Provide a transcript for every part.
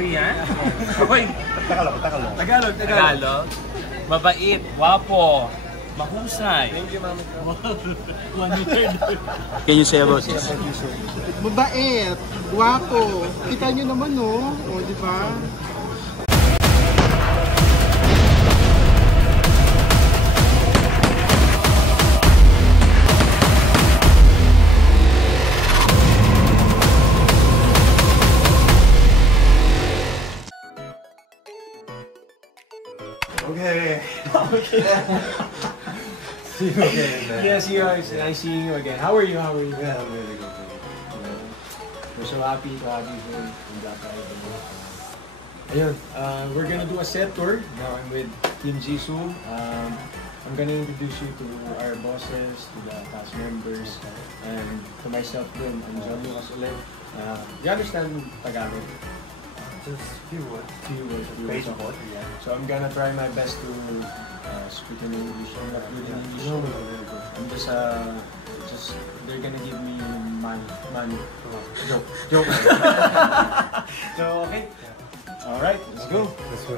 Korean? Okay. Tagalog. Mabait, wapo, mahusay. Thank you, Mama. 1/3. Can you say about this? Mabait, guwapo. Kita nyo naman, no? O, di ba? Okay. See you again. Yes, nice seeing you again. How are you? Yeah, I'm really good. We're so happy to have you here in Black Island. Ayun, we're gonna do a set tour. Now I'm with Team Jisoo. I'm gonna introduce you to our bosses, to the cast members, and to myself din. I'm John Lucas ulit. You understand Tagalog? Just few words. Basic words. Yeah. So I'm gonna try my best to speak in English. I'm not good in English. I'm just they're gonna give me money. Joke. So okay. All right, let's go. Let's go.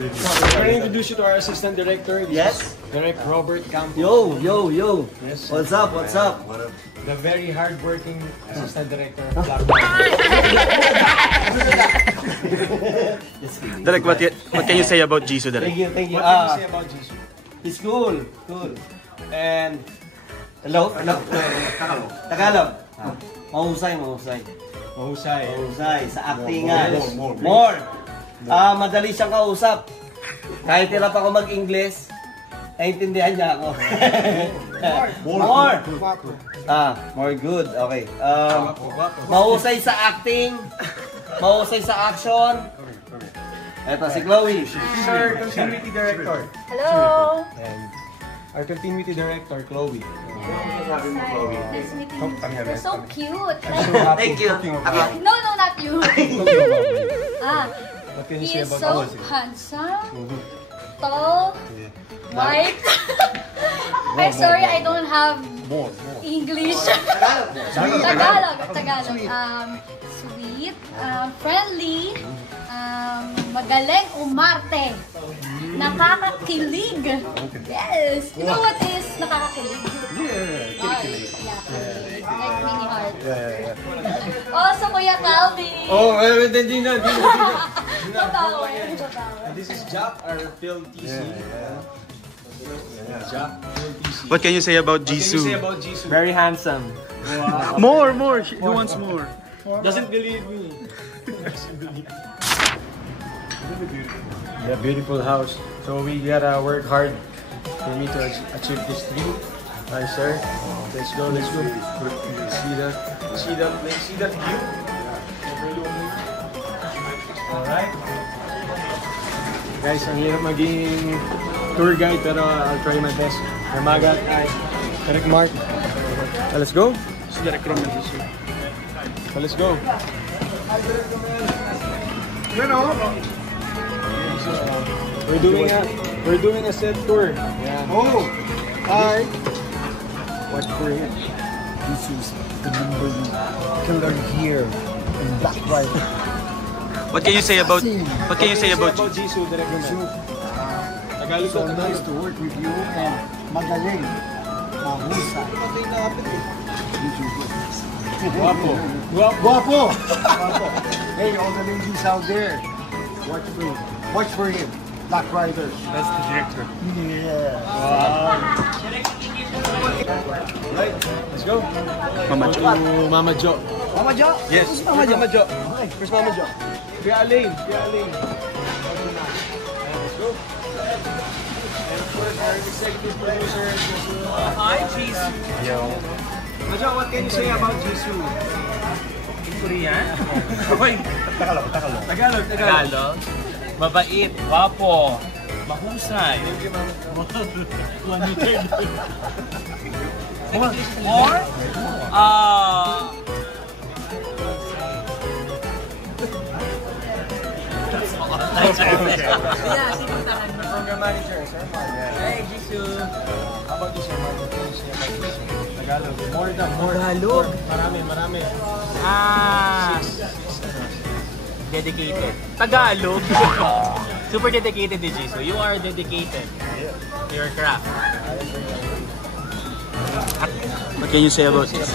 I'm gonna introduce you to our assistant director. Yes. Director Robert Campos. Yo. Yes. What's up? What up? The very hardworking assistant director of Black Direk, what can you say about Jisoo, Direk? Thank you. What can you say about Jisoo? He's cool. And hello. Tagalog. Mahusay. Mahusay sa actingan. More. Madali siyang kausap. Kahit hirap ako mag-English, naiintindihan niya ako. More. More good. Okay. Mahusay sa acting. Mahusay sa action. Eto si Chloe. Our continuity director. Hello. And our continuity director, Chloe. Nice meeting you. You're so cute. Thank you. No, not you. What can you He say is about so handsome, tall, white. I'm sorry, I don't have English. Tagalog. Sweet, friendly, magaling umarte, nakakakilig. Yes. You know what is nakakakilig? Kilig. Like mini heart. Also, Kuya Calvin. Oh, hindi na. This is Jack, our film TC. Jack, film TC. What can you say about Jisoo? Very handsome. Wow. More. He wants more. Doesn't believe me. Yeah, beautiful house. So we gotta work hard for me to achieve this dream. Hi, sir. Let's go. See that view. Alright. Guys, ang hirap maging tour guide pero I'll try my best. Namagat, Direk Mark. Let's go. Direk Roman. Let's go. We're doing a set tour. Yeah. Oh! Hi. Watch for it. This is the number one killer here in Black Island. What can you say about Jisoo, Direk Roman? Tagalog So nice to work with you and magaling. Mahusay. Guapo! Hey, all the ladies out there, watch for him. Black Rider. That's the director. Yeah. Wow. Right, let's go. Mama Jo. Mama Jo? Yes. Who's Mama Jo? Where's Mama Jo? Kuya Alain. Let's go. And of course, our executive producer. Hi, Jisoo. Yo. Mama Jo, what can you say about Jisoo? Korean? Okay. Tagalog. Mabait, wapo, mahusay. Thank you, Mama Jo. 1/3. More? Program manager, Sir Mark. Hey, Jisoo. How about you, Sir Mark? What can you say about Jisoo? Tagalog. More. Tagalog. Marami. dedicated. Tagalog. Super dedicated ni Jisoo. You are dedicated to your craft. What can you say about this?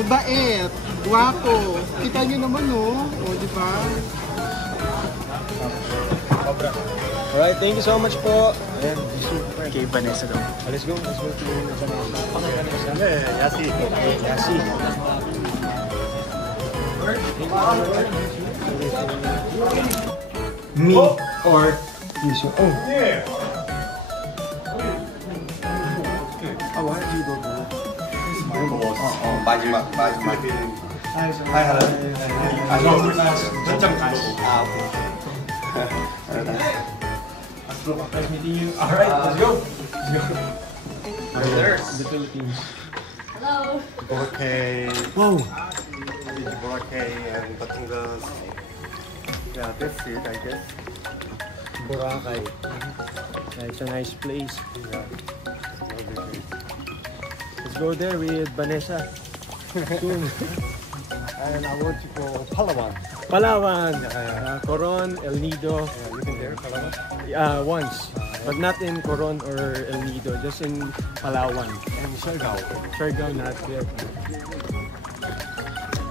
Mabait, guwapo. Kita nyo naman, no? O, di ba? Alright, thank you so much po. Ayan, Kay Vanessa daw. let's go to Vanessa. Yasi. Yasi. Me or Jisoo? Oh. Yeah. Oh, why did you go there? 마지막. Hi, sir. Hi, hello. Nice meeting you. Alright, let's go. The Philippines. Hello. Boracay. Wow. Boracay and Batangas. Yeah, that's it, I guess. Boracay. It's a nice place. Let's go there with Vanessa. Soon. And I want to go Palawan. Palawan, Coron, El Nido. Yeah, you been there, Palawan? Once, but not in Coron or El Nido, just in Palawan. And Siargao. Siargao, not yet.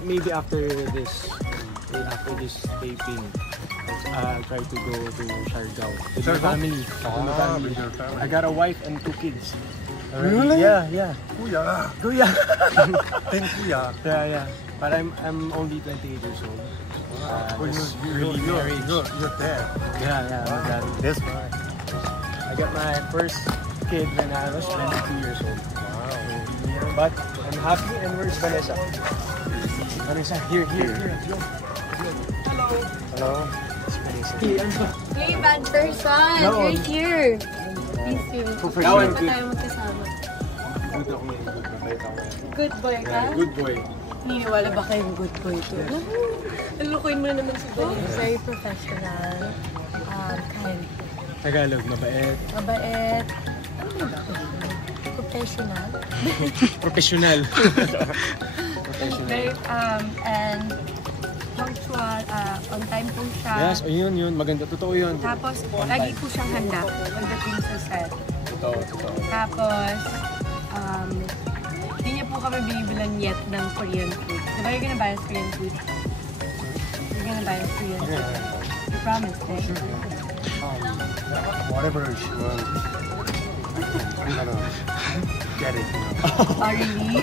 Maybe after this taping, I'll try to go to Siargao with my family. With your family. I got a wife and 2 kids. Really? Yeah. Kuya. Kuya. Thank Kuya. Yeah. But I'm only 28 years old. Just really married. You're there. Yeah. I'm married. That's right. I got my first kid when I was 22 years old. Wow. But I'm happy. And where's Vanessa? Vanessa, here. Go. Hello. Hey, bad person. No. You're here. Please do. Now I'm Ba't good. tayo magkasama? Good ako ngayon. Good boy ka? Good boy. Niniwala ba kayong good boy to? Nalukuin mo na naman si Boy. Very professional. Kind. Tagalog, mabait. Mabait. Ano ba? Professional. Professional. Very, and punctual. On time po siya. Yes, yun. Maganda. Totoo yun. Tapos, lagi po siyang handa pagdating sa set. Totoo. Tapos, hindi niya po kami binibilan yet ng Korean food. Diba you're gonna buy us Korean food? You're gonna buy us Korean food. You promised, eh? Whatever she wants. I'm gonna get it, you know. Oh, really?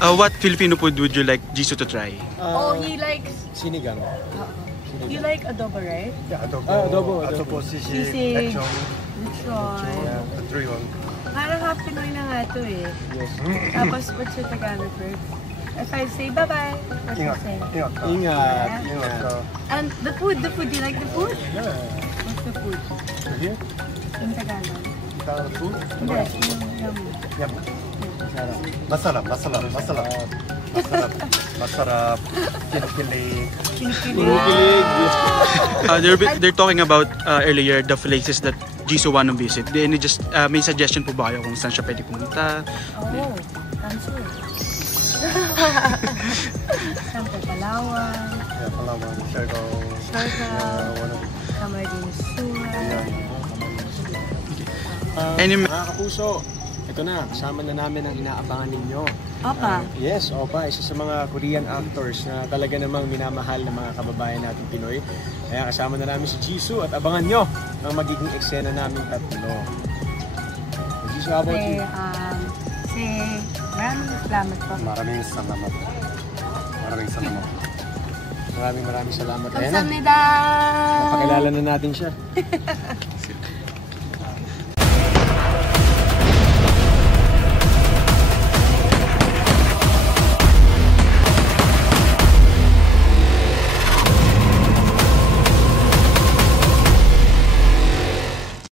What Filipino food would you like Jisoo to try? Oh, he likes... Sinigang. You like adobo, right? Yeah, adobo. Adobo. Adobo, sisig, Sisig. lechon. Lechon. The three one. Parang half Pinoy na nga to eh. Yes. Tapos, what's your Tagalog word? If I say bye-bye, what you Ingat. say? Ingat. Ingat. Ingat. And the food, do you like the food? Yeah. What's the food? Here? In Tagalog. The food? Hindi, yung Yum. Masarap. Kinikilig. They're talking about earlier the places that Jisoo want to visit. May suggestion po ba kayo kung saan siya pwede pumunta? Oh, answer. Siyempre, Palawan, Yeah, Palawan, Siargao. Camarines Sur. Mga kapuso, ito na, kasama na namin ang inaabangan ninyo. Opa. Yes, Opa, isa sa mga Korean actors na talaga namang minamahal ng mga kababayan natin Pinoy. Kaya kasama na namin si Jisoo at abangan nyo ang magiging eksena namin tatlo. Jisoo, how about you? Maraming salamat po. Maraming salamat. Maraming salamat. Ayan na, Kamsahamnida! napakilala na natin siya.